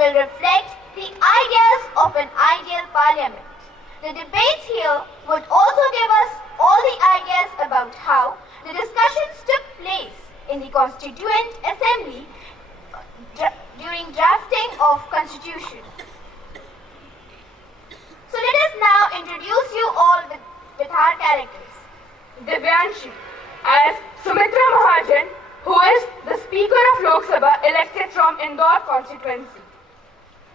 will reflect the ideas of an ideal parliament. The debates here would also give us all the ideas about how the discussions took place in the Constituent Assembly during drafting of Constitution. So let us now introduce you all with our characters. Divyanshi as Sumitra Mahajan, who is the Speaker of Lok Sabha elected from Indore constituency.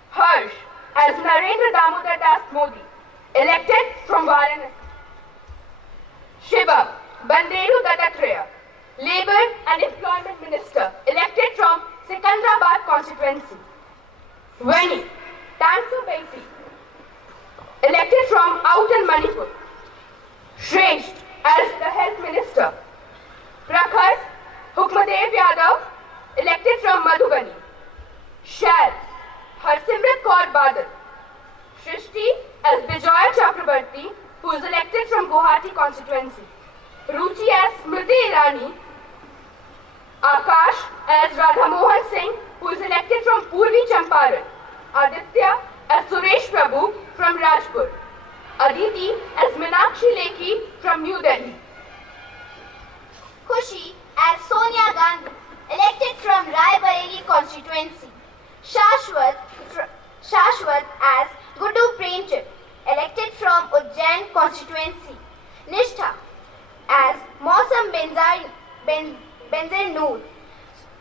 Harsh as Narendra Damodar Das Modi, elected from Varanasi. Shiva Banderu Dattatreya, Labour and Employment Minister, elected from Sikandrabad constituency. Vani Tansu Baisi, elected from Outer Manipur. Shresht as the Health Minister. Prakhar Hukmadev Yadav, elected from Madhubani. Shal Harsimrat Kaur Badal. Shrishti as Bijoy Chakrabarti, who is elected from Guwahati constituency. Ruchi as Smriti Irani. Akash as Radha Mohan Singh, who is elected from Purvi Champaran. Aditya as Suresh Prabhu from Rajpur. Aditi as Meenakshi Lekhi from New Delhi. Khushi as Sonia Gandhi, elected from Rai Bareli constituency. Shashwat as Gudu Premchand, elected from Ujjain constituency. Nishtha as Mausam Benzir Noor,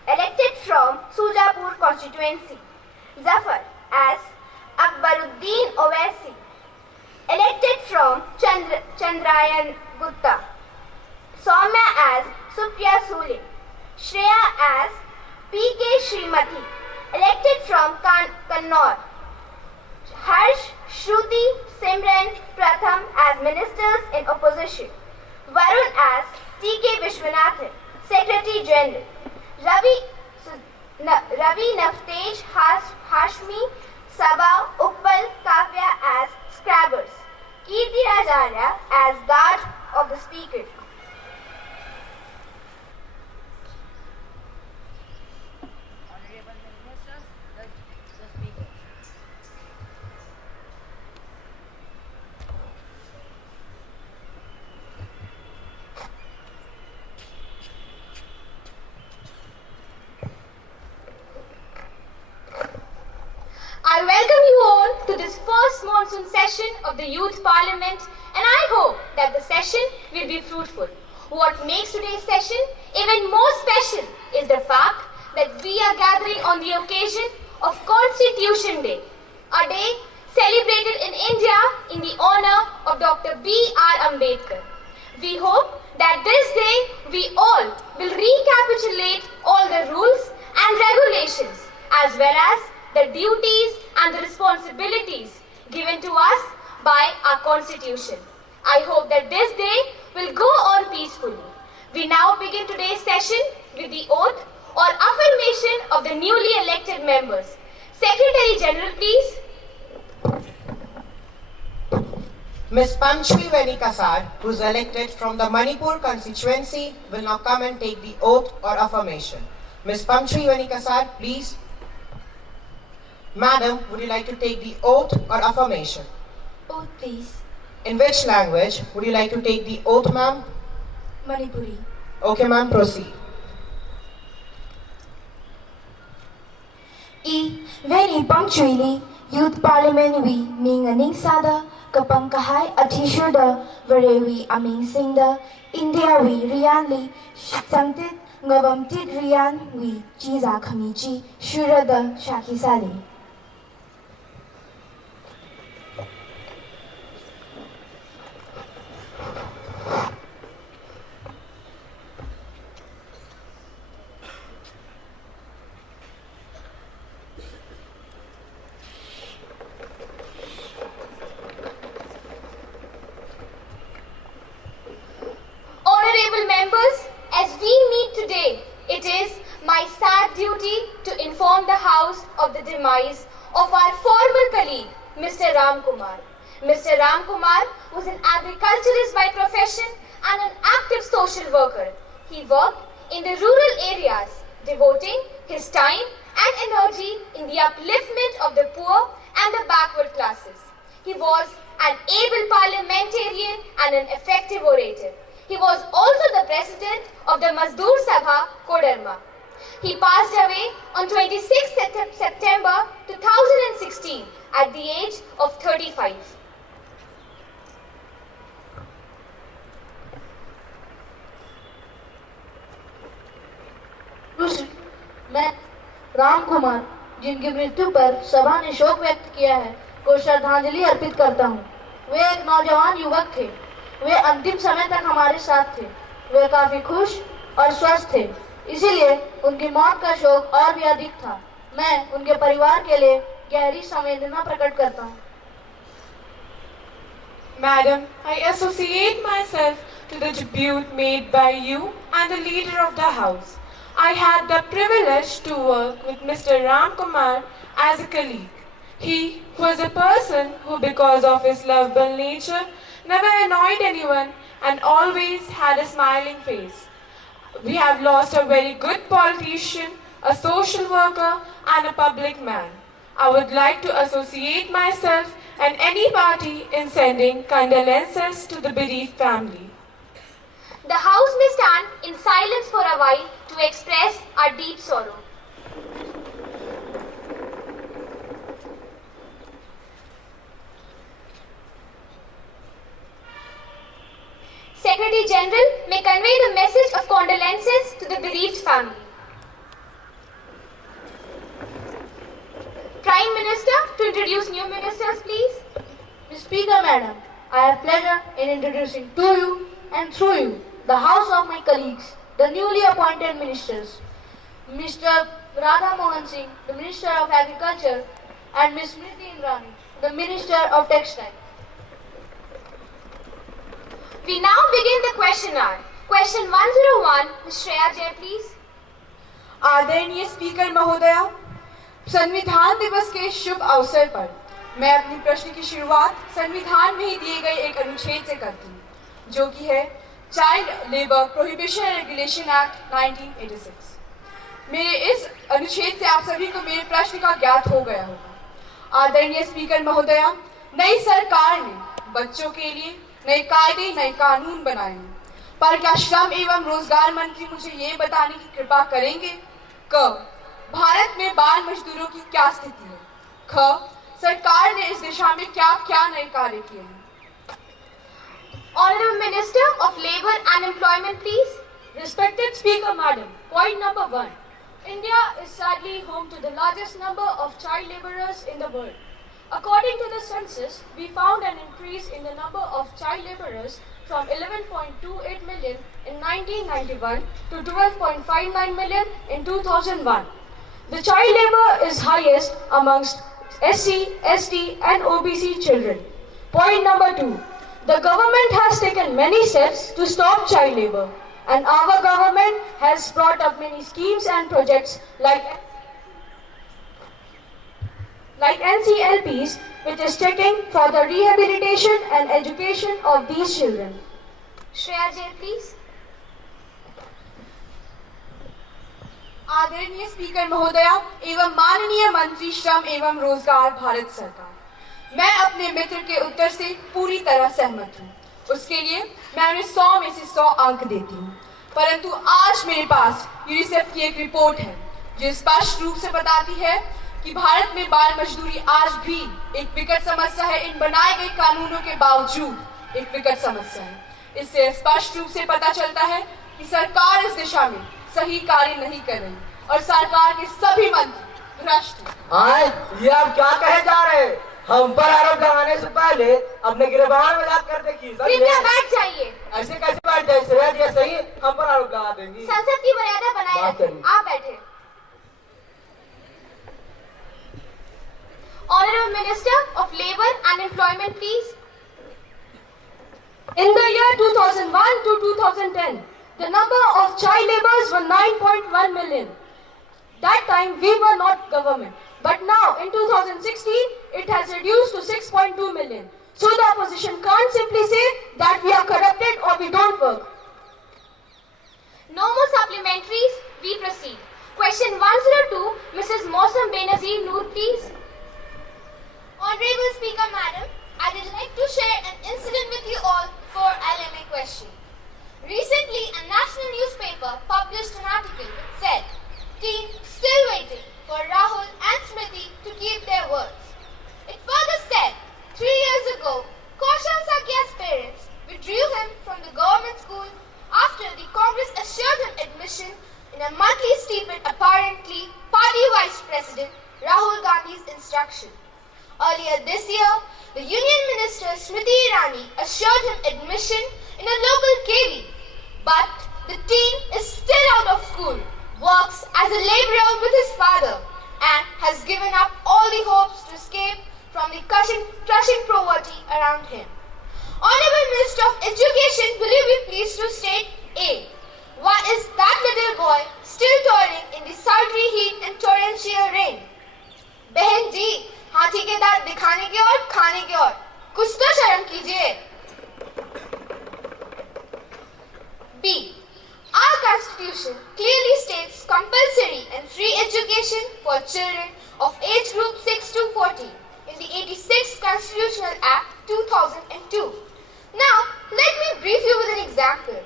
elected from Sujapur constituency. Zafar as Akbaruddin Owaisi, elected from Chandrayan Gupta. Soumya as Supriya Sule. Shreya as P.K. Srimati, elected from Kannauр. Harsh, Shruti, Simran, Pratham as ministers in opposition. Varun as T.K. Vishwanathan, Secretary General. Ravi Naftej Hashmi, Sabha, Uppal, Kavya as Scrabbers. Kirti Rajarya as Guard of the Speaker. I welcome you all to this first monsoon session of the Youth Parliament, and I hope that the session will be fruitful. What makes today's session even more special is the fact that we are gathering on the occasion of Constitution Day, a day celebrated in India in the honor of Dr. B.R. Ambedkar. We hope that this day we all will recapitulate all the rules and regulations as well as the duties and the responsibilities given to us by our Constitution. I hope that this day will go on peacefully. We now begin today's session with the oath or affirmation of the newly elected members. Secretary General, please. Ms. Panchvi Venikasad, who is elected from the Manipur constituency, will now come and take the oath or affirmation. Ms. Panchvi Venikasad, please. Madam, would you like to take the oath or affirmation? Oath, please. In which language would you like to take the oath, ma'am? Manipuri. Okay, ma'am, proceed. Very punctually, Youth Parliament we Ming Aning Sada, Kapang Kahai Atishuda, Varewi Aming Singda, India we Rianli, Sangtit, Ngavamtit Rian we Jiza Kamichi, Shurada Shakisali. Honorable members, as we meet today, it is my sad duty to inform the House of the demise of our former colleague, Mr. Ram Kumar. Mr. Ram Kumar was an agriculturist by profession and an active social worker. He worked in the rural areas, devoting his time and energy in the upliftment of the poor and the backward classes. He was an able parliamentarian and an effective orator. He was also the president of the Mazdoor Sabha, Koderma. He passed away on 26 September 2016 at the age of 35. मैं राम कुमार, जिनकी मृत्यु पर सभा ने शोक व्यक्त किया है, को श्रद्धांजलि अर्पित करता हूँ। वे एक नौजवान युवक थे। वे अंतिम समय तक हमारे साथ थे। वे काफी खुश और स्वस्थ थे, इसीलिए उनकी मौत का शोक और भी अधिक था। मैं उनके परिवार के लिए गहरी संवेदना प्रकट करता हूँ। Madam, I associate myself to the tribute made by you and the leader of the house. I had the privilege to work with Mr. Ram Kumar as a colleague. He was a person who, because of his lovable nature, never annoyed anyone and always had a smiling face. We have lost a very good politician, a social worker and a public man. I would like to associate myself and any party in sending condolences to the bereaved family. The House may stand in silence for a while to express our deep sorrow. Secretary General may convey the message of condolences to the bereaved family. Prime Minister to introduce new ministers, please. Mr. Speaker, Madam, I have pleasure in introducing to you and through you the house of my colleagues, the newly appointed ministers, Mr. Radha Mohan Singh, the Minister of Agriculture, and Ms. Smriti Irani, the Minister of Textile. We now begin the question hour. Question 101, Ms. Shreya Jay, please. आदरणीय speaker महोदया, संविधान दिवस के शुभ अवसर पर मैं अपनी प्रश्न की शुरुआत संविधान में ही दिए गए एक अनुच्छेद से करती हूँ, जो कि है child labour prohibition regulation act 1986। मेरे इस अनुच्छेद से आप सभी को मेरे प्रश्न का ज्ञात हो गया होगा। आदरणीय स्पीकर महोदया, नई सरकार ने बच्चों के लिए नए कायदे नए कानून बनाए हैं, पर क्या श्रम एवं रोजगार मंत्री मुझे ये बताने की कृपा करेंगे क भारत में बाल मजदूरों की क्या स्थिति है, ख सरकार ने इस दिशा में क्या क्या नए कार्य किए हैं। Honorable Minister of Labour and Employment, please. Respected Speaker, Madam, point number 1. India is sadly home to the largest number of child laborers in the world. According to the census, we found an increase in the number of child laborers from 11.28 million in 1991 to 12.59 million in 2001. The child labor is highest amongst SC, ST and OBC children. Point number 2. The government has taken many steps to stop child labor, and our government has brought up many schemes and projects like NCLPs, which is checking for the rehabilitation and education of these children. Shreya Jay, please. आदरणीय speaker महोदया एवं माननीय मंत्री श्रम एवं रोजगार भारत सरकार, मैं अपने मित्र के उत्तर से पूरी तरह सहमत हूँ। उसके लिए मैं उन्हें 100 में से 100 अंक देती हूँ। परंतु आज मेरे पास यूनिसेफ की एक रिपोर्ट है जो स्पष्ट रूप से बताती है कि भारत में बाल मजदूरी आज भी एक विकट समस्या है। इन बनाए गए कानूनों के बावजूद एक विकट समस्या है। इससे स्पष्ट रूप से पता चलता है कि सरकार इस दिशा में सही कार्य नहीं कर रही और सरकार के सभी मंत्री भ्रष्ट हैं। ये आप क्या कहे जा रहे हैं? हम पर आरोप लगाने से पहले अपने गिरबान में कर देखिए। कृपया बैठ जाइए। ऐसे कैसे बैठ जाए? श्रेया जी सही हम पर आरोप लगा देंगी। संसद की मर्यादा बनाए रखें। आप बैठे। Honorable Minister of Labour and Employment, please. In the year 2001 to 2010, the number of child laborers were 9.1 million. That time we were not government. But now in 2016, it has reduced to 6.2 million. So the opposition can't simply say that we are corrupted or we don't work. No more supplementaries, we proceed. Question 102, Mr. Mrs. Mosam Benazir Noor, please. Honorable Speaker Madam, I would like to share an incident with you all before I lay my question. Recently, a national newspaper published an article which said, "Team still waiting for Rahul and Smriti to keep their words." It further said, 3 years ago, Kaushan Sakya's parents withdrew him from the government school after the Congress assured him admission in a monthly stipend apparently party vice president Rahul Gandhi's instruction. Earlier this year, the Union Minister Smriti Irani assured him admission in a local KV. But the teen is still out of school, works as a labourer with his father, and has given up all the hopes to escape from the crushing poverty around him. Honourable Minister of Education, will you be pleased to state A. Why is that little boy still toiling in the sultry heat and torrential rain? बहन जी, हाथी के दांत दिखाने के और खाने के और कुछ तो शर्म कीजिए. B. Our Constitution clearly states compulsory and free education for children of age group 6 to 14 in the 86th Constitutional Act 2002. Now, let me brief you with an example.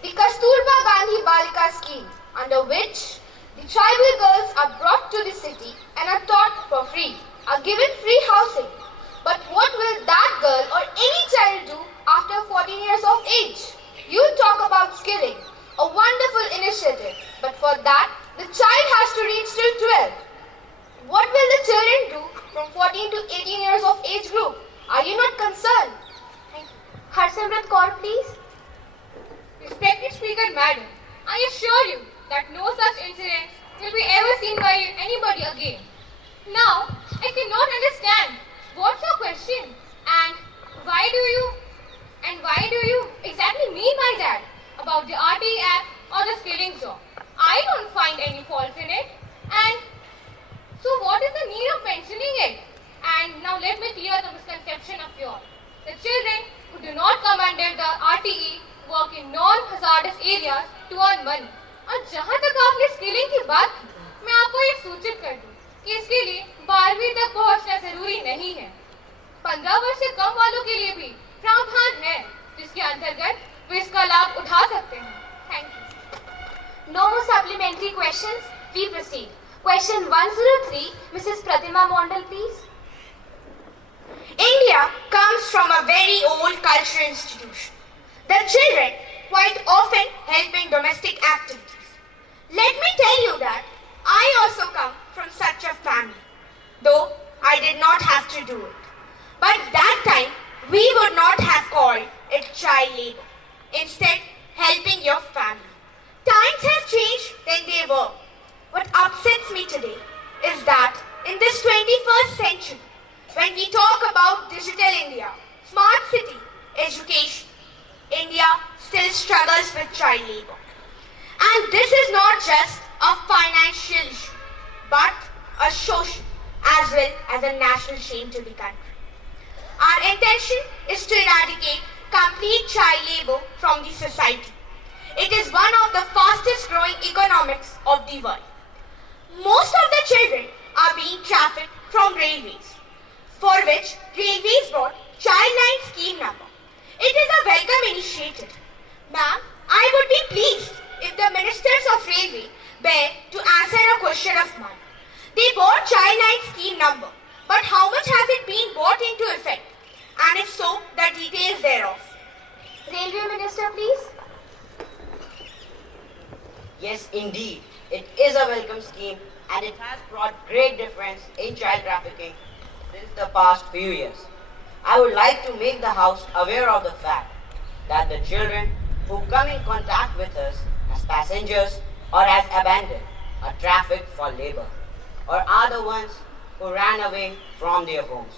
The Kasturba Gandhi Balika scheme, under which the tribal girls are brought to the city and are taught for free, are given free housing. But what will that girl or any child do after 14 years of age? You talk about skilling, a wonderful initiative, but for that, the child has to reach till 12. What will the children do from 14 to 18 years of age group? Are you not concerned? Thank you. Harsimrat Kaur, please. Respected Speaker Madam, I assure you that no such incidents will be ever seen by anybody again. Now, I cannot understand what's your question and why do you exactly mean by that about the RTE Act or the skilling job? I don't find any faults in it, and so what is the need of mentioning it? And now let me clear the misconception of yours. The children who do not come under the RTE work in non-hazardous areas to earn money. और जहाँ तक आपने skilling की बात की, मैं आपको ये सूचित कर दूं कि इसके लिए 12वीं तक पहुँचना जरूरी नहीं है. 15 वर्ष से कम वालों के लिए भी प्रावधान है, जिसके अंतर्गत वे इसका लाभ उठा सकते हैं. Thank you. No more supplementary questions. We proceed. Question 103, Mrs. Pratima Mondal, please. India comes from a very old cultural institution. The children quite often help in domestic activities. Let me tell you that I also come from such a family, though I did not have to do it. But that time, we would not have called it child labor. Instead, helping your family. Times have changed than they were. What upsets me today is that in this 21st century, when we talk about digital India, smart city, education, India still struggles with child labor. And this is not just a financial issue, but a social as well as a national shame to the country. Our intention is to eradicate complete child labor from the society. It is one of the fastest growing economics of the world. Most of the children are being trafficked from railways, for which railways brought Childline Scheme number. It is a welcome initiative. Ma'am, I would be pleased if the ministers of railway bear to answer a question of mine. They bought Childline Scheme number, but how much has it been brought into effect? And if so, the details thereof. Railway Minister, please. Yes, indeed. It is a welcome scheme and it has brought great difference in child trafficking since the past few years. I would like to make the House aware of the fact that the children who come in contact with us as passengers or as abandoned are trafficked for labor or are the ones who ran away from their homes.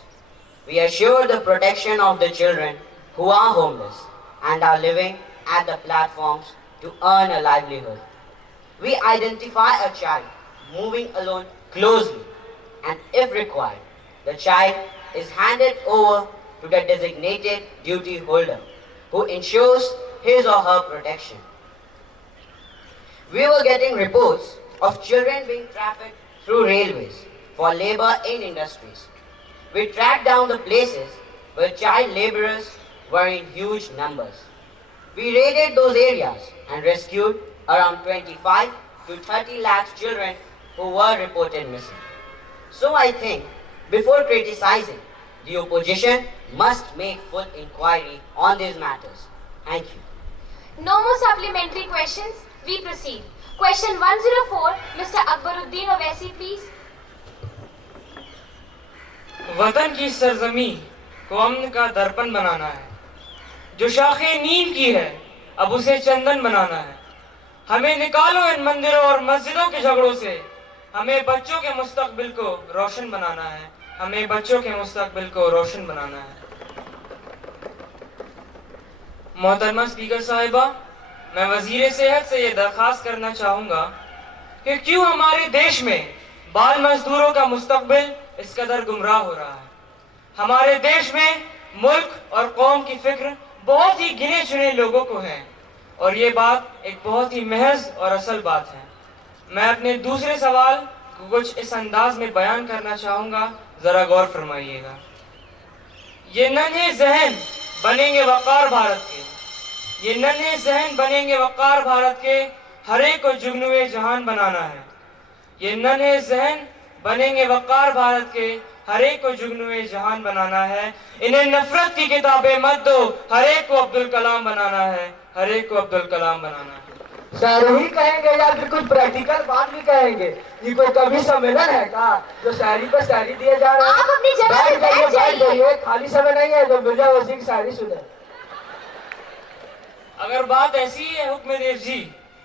We assure the protection of the children who are homeless and are living at the platforms to earn a livelihood. We identify a child moving alone closely, and if required, the child is handed over to the designated duty holder who ensures his or her protection. We were getting reports of children being trafficked through railways for labor in industries. We tracked down the places where child laborers were in huge numbers. We raided those areas and rescued around 25 to 30 lakhs children who were reported missing. So I think before criticizing, the opposition must make full inquiry on these matters. Thank you. No more supplementary questions. We proceed. Question 104, Mr. Akbaruddin Owaisi, please. वतन की सरजमी को अमन का दर्पण बनाना है, जो शाखें नीम की है अब उसे चंदन बनाना है। हमें निकालो इन मंदिरों और मस्जिदों के झगड़ों से, हमें बच्चों के मुस्तकबिल को रोशन बनाना है, हमें बच्चों के मुस्तकबिल को रोशन बनाना है। मोहतरमा स्पीकर साहिबा, मैं वजीर सेहत से ये दरख्वास्त करना चाहूँगा कि क्यों हमारे देश में बाल मजदूरों का मुस्तकबिल इस कदर गुमराह हो रहा है। हमारे देश में मुल्क और कौम की फिक्र बहुत ही गिने चुने लोगों को है और ये बात एक बहुत ही महज और असल बात है। मैं अपने दूसरे सवाल को कुछ इस अंदाज में बयान करना चाहूँगा, ज़रा गौर फरमाइएगा। ये नन्हे जहन बनेंगे वक़ार भारत के, ये नन्हे जहन बनेंगे वक़ार भारत के, हर एक को जुगनुए जहान बनाना है। ये नन्हे जहन बनेंगे वक़ार भारत के, हर एक को जुगनुए जहान बनाना है। इन्हें नफरत की किताबें मत दो, हर एक को अब्दुल कलाम बनाना है, हर एक को अब्दुल कलाम बनाना है। शायरी कहेंगे या फिर कुछ प्रैक्टिकल बात भी कहेंगे? ये कोई कभी सम्मेलन है का जो शायरी पर शायरी दिए जा रहे हैं? आप अपनी जगह से बैठ जाइए। खाली समय नहीं है जो मिर्जा वसीम की शायरी सुने। अगर बात ऐसी है हुक्मदेव जी,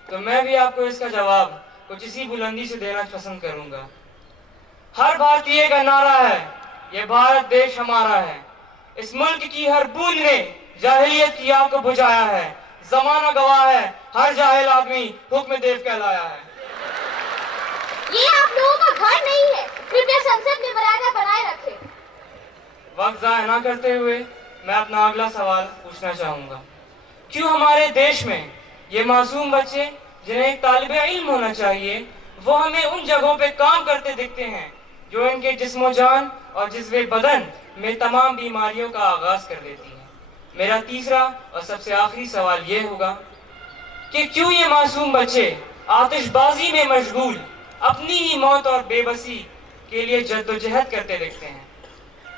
तो मैं भी आपको इसका जवाब कुछ इसी बुलंदी से देना पसंद करूंगा। हर भारतीय का नारा है, ये भारत देश हमारा है। इस मुल्क की हर बूंद ने जाहिलियत की आग को बुझाया है। जमाना गवाह है, हर जाहिल आदमी हुक्मदेव कहलाया है। ये आप लोगों का घर नहीं है, कृपया संसद में मर्यादा बनाए रखें। वक्त जाया ना करते हुए मैं अपना अगला सवाल पूछना चाहूंगा। क्यों हमारे देश में ये मासूम बच्चे जिन्हें एक तालिबे इल्म होना चाहिए, वो हमें उन जगहों पे काम करते दिखते हैं जो इनके जिस्मो जान और जिस्वे बदन में तमाम बीमारियों का आगाज कर देती है। मेरा तीसरा और सबसे आखिरी सवाल ये होगा कि क्यों ये मासूम बच्चे आतिशबाजी में मशगूल अपनी ही मौत और बेबसी के लिए जद्दोजहद करते दिखते हैं।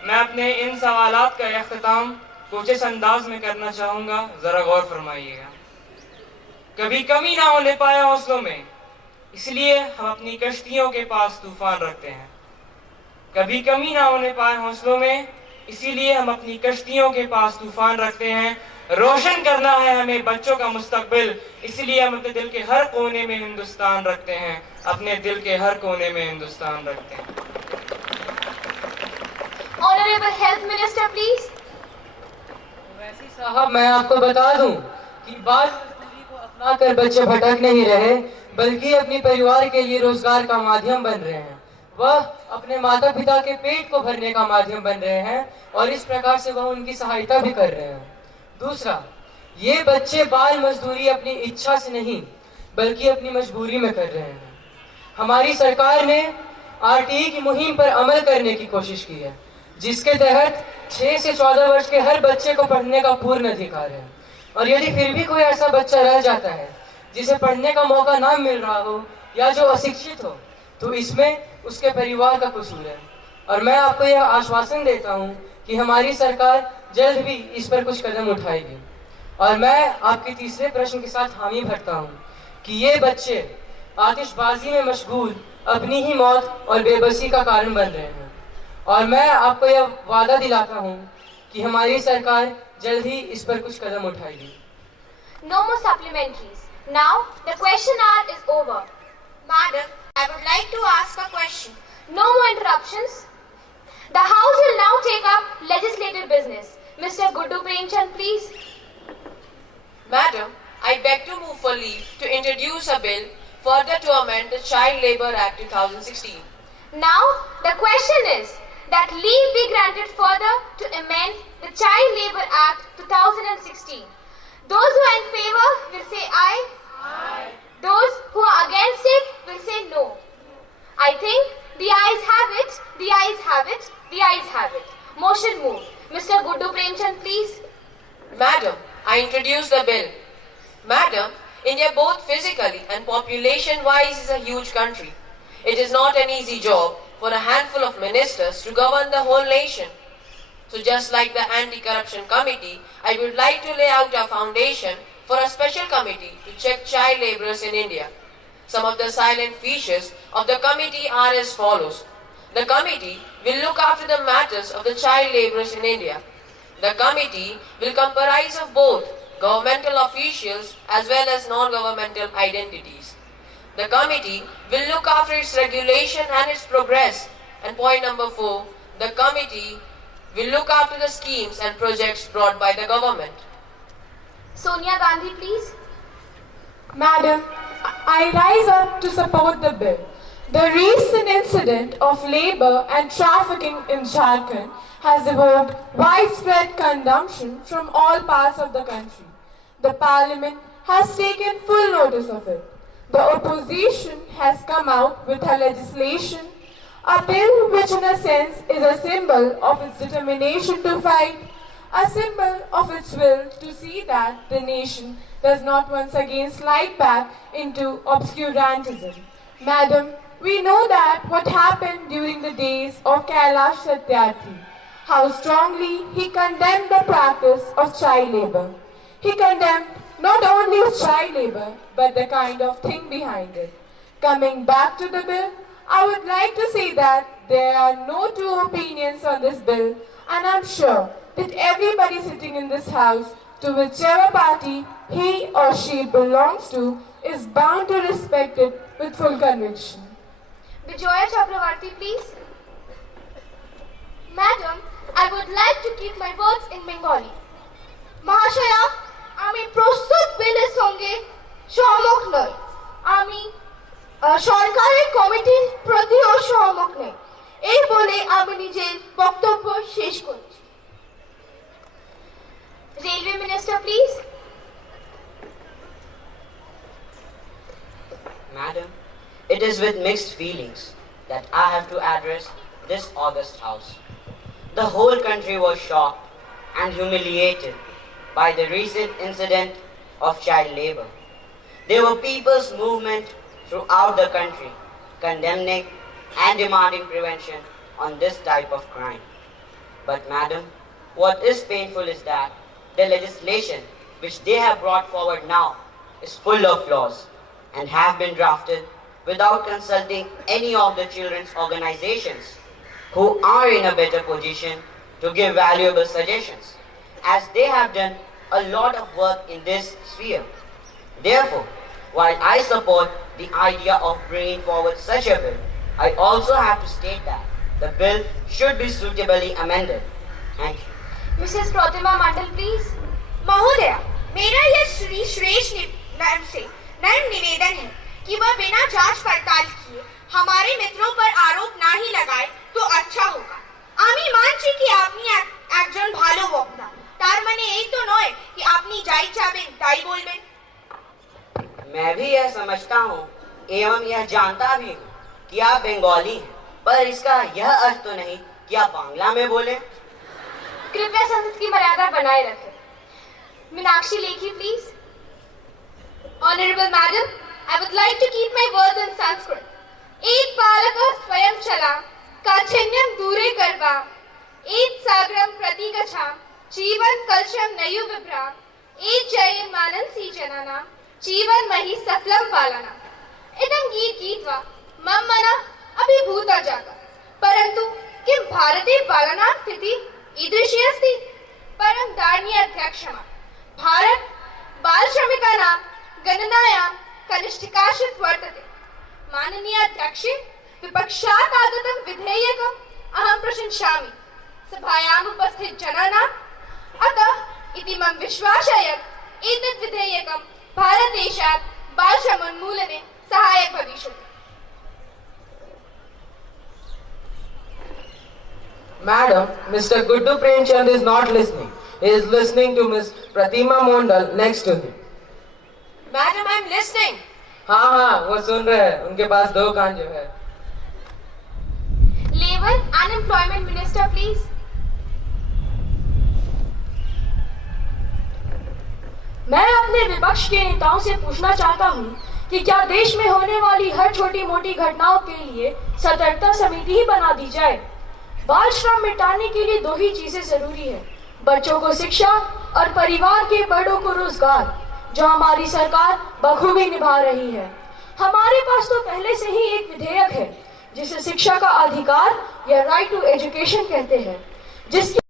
मैं अपने इन सवालात का इख्तिताम कुछ इस अंदाज में करना चाहूँगा, ज़रा गौर फरमाइएगा। कभी कमी ना होने पाए हौसलों में, इसलिए हम अपनी कश्तियों के पास तूफान रखते हैं। कभी कमी ना होने पाए हौसलों में, इसीलिए हम अपनी कश्तियों के पास तूफान रखते हैं। रोशन करना है हमें बच्चों का मुस्तकबिल, इसलिए हम अपने दिल के हर कोने में हिंदुस्तान रखते हैं, अपने दिल के हर कोने में हिंदुस्तान रखते हैं। Honourable health minister please. वैसी साहब, मैं आपको बता दूं कि बाल मजदूरी को अपना कर बच्चे भटक नहीं रहे, बल्कि अपने परिवार के लिए रोजगार का माध्यम बन रहे हैं। वह अपने माता पिता के पेट को भरने का माध्यम बन रहे हैं और इस प्रकार से वह उनकी सहायता भी कर रहे हैं। दूसरा, ये बच्चे बाल मजदूरी अपनी इच्छा से नहीं बल्कि अपनी मजबूरी में कर रहे हैं। हमारी सरकार ने आरटीई की मुहिम पर अमल करने की कोशिश की है, जिसके तहत 6 से 14 वर्ष के हर बच्चे को पढ़ने का पूर्ण अधिकार है। और यदि फिर भी कोई ऐसा बच्चा रह जाता है जिसे पढ़ने का मौका ना मिल रहा हो या जो अशिक्षित हो, तो इसमें उसके परिवार का कसूर है। और मैं आपको यह आश्वासन देता हूं कि हमारी सरकार जल्द भी इस पर कुछ कदम उठाएगी। और मैं आपके तीसरे प्रश्न के साथ हामी भरता हूं कि ये बच्चे आतिशबाजी में मशगूल अपनी ही मौत और बेबसी का कारण बन रहे हैं। और मैं आपको यह वादा दिलाता हूं कि हमारी सरकार जल्द ही इस पर कुछ कदम उठाएगी। No more supplementaries. Now the question hour is over. Madam, I would like to ask a question. No more interruptions. The House will now take up legislative business. Mr. Guddu Premchand, please. Madam, I beg to move for leave to introduce a bill further to amend the Child Labour Act 2016. Now the question is that leave be granted further to amend the Child Labour Act 2016. Those who are in favor will say aye. Aye. Those who are against it will say no. I think the ayes have it, the ayes have it, the ayes have it. Motion moved. Mr. Guddu Premchand, please. Madam, I introduce the bill. Madam, India both physically and population-wise is a huge country. It is not an easy job for a handful of ministers to govern the whole nation. So just like the Anti-Corruption Committee, I would like to lay out a foundation for a special committee to check child laborers in India. Some of the silent features of the committee are as follows. The committee will look after the matters of the child laborers in India. The committee will comprise of both governmental officials as well as non-governmental identities. The committee will look after its regulation and its progress. And point number 4, the committee will look after the schemes and projects brought by the government. Sonia Gandhi, please. Madam, I rise up to support the bill. The recent incident of labor and trafficking in Jharkhand has evoked widespread condemnation from all parts of the country. The Parliament has taken full notice of it. The opposition has come out with a legislation, a bill which in a sense is a symbol of its determination to fight, a symbol of its will to see that the nation does not once again slide back into obscurantism. Madam, we know that what happened during the days of Kailash Satyarthi, how strongly he condemned the practice of child labor. He condemned not only child labor, but the kind of thing behind it. Coming back to the bill, I would like to say that there are no two opinions on this bill, and I'm sure that everybody sitting in this house, to whichever party he or she belongs to, is bound to respect it with full conviction. Bijoya Chakravarti, please. Madam, I would like to keep my words in Bengali. Mahashaya, আমি প্রস্তুত বিলের সঙ্গে সহমত নই। আমি সরকারের কমিটির প্রতিও সহমত নই। এই বলে আমি নিজের বক্তব্য শেষ করছি। Railway Minister, please. Madam, it is with mixed feelings that I have to address this august house. The whole country was shocked and humiliated by the recent incident of child labor. There were people's movement throughout the country condemning and demanding prevention on this type of crime. But madam, what is painful is that the legislation which they have brought forward now is full of flaws and have been drafted without consulting any of the children's organizations who are in a better position to give valuable suggestions, as they have done a lot of work in this sphere. Therefore, while I support the idea of bringing forward such a bill, I also have to state that the bill should be suitably amended. Thank you. Mrs. Pratima Mandal, please. महोदया, मेरा यह श्री श्रेष्ठ ma'am से नर्म निवेदन है कि वह बिना जांच पड़ताल किए हमारे मित्रों पर आरोप ना ही लगाए तो अच्छा होगा। আমি মানছি কি আপনি একজন ভালো বক্তা, তার মানে এই তো নয় कि আপনি যাই চাবেন তাই বলবেন। मैं भी यह समझता हूँ एवं यह जानता भी हूँ कि आप बंगाली हैं, पर इसका यह अर्थ तो नहीं कि आप बांग्ला में बोले। कृपया संसद की मर्यादा बनाए रखें। Meenakshi Lekhi, please. Honorable Madam, I would like to keep my words in Sanskrit. एक बालक स्वयं चला, काठिन्यम दूरे करवा, एक सागरम प्रति गच्छा, जीवन कलशम नयु विभ्रा, एक जय मानसी जनाना, जीवन मही सफलम पालना। इदं गीत गीत्वा मम मनः अभिभूता जाता, परंतु किं भारते पालना स्थिति ईदृशी अस्ति? परं दारणीय अध्यक्षमा, भारत बाल श्रमिकानां गणनायां कनिष्ठिकाश्चित् वर्तते। माननीय अध्यक्ष, विपक्षात् आगतं विधेयकम् अहं प्रशंसामि सभायाम् उपस्थित जनानाम्। अतः इति मम विश्वासः यत् एतत् विधेयकं भारतदेशात् बालश्रमोन्मूलने सहायक भविष्यति। Madam, Mr. Guddu Premchand is not listening. He is listening to Miss Pratima Mondal next to him. Madam, I'm listening. हाँ हाँ, वो सुन रहे हैं. उनके पास दो कान जो है. Unemployment Minister, please. मैं अपने विपक्ष के नेताओं से पूछना चाहता हूं कि क्या देश में होने वाली हर छोटी मोटी घटनाओं के लिए सतर्कता समिति ही बना दी जाए। बाल श्रम मिटाने के लिए 2 ही चीजें जरूरी है, बच्चों को शिक्षा और परिवार के बड़ों को रोजगार, जो हमारी सरकार बखूबी निभा रही है। हमारे पास तो पहले से ही एक विधेयक है जिसे शिक्षा का अधिकार या राइट टू एजुकेशन कहते हैं, जिसकी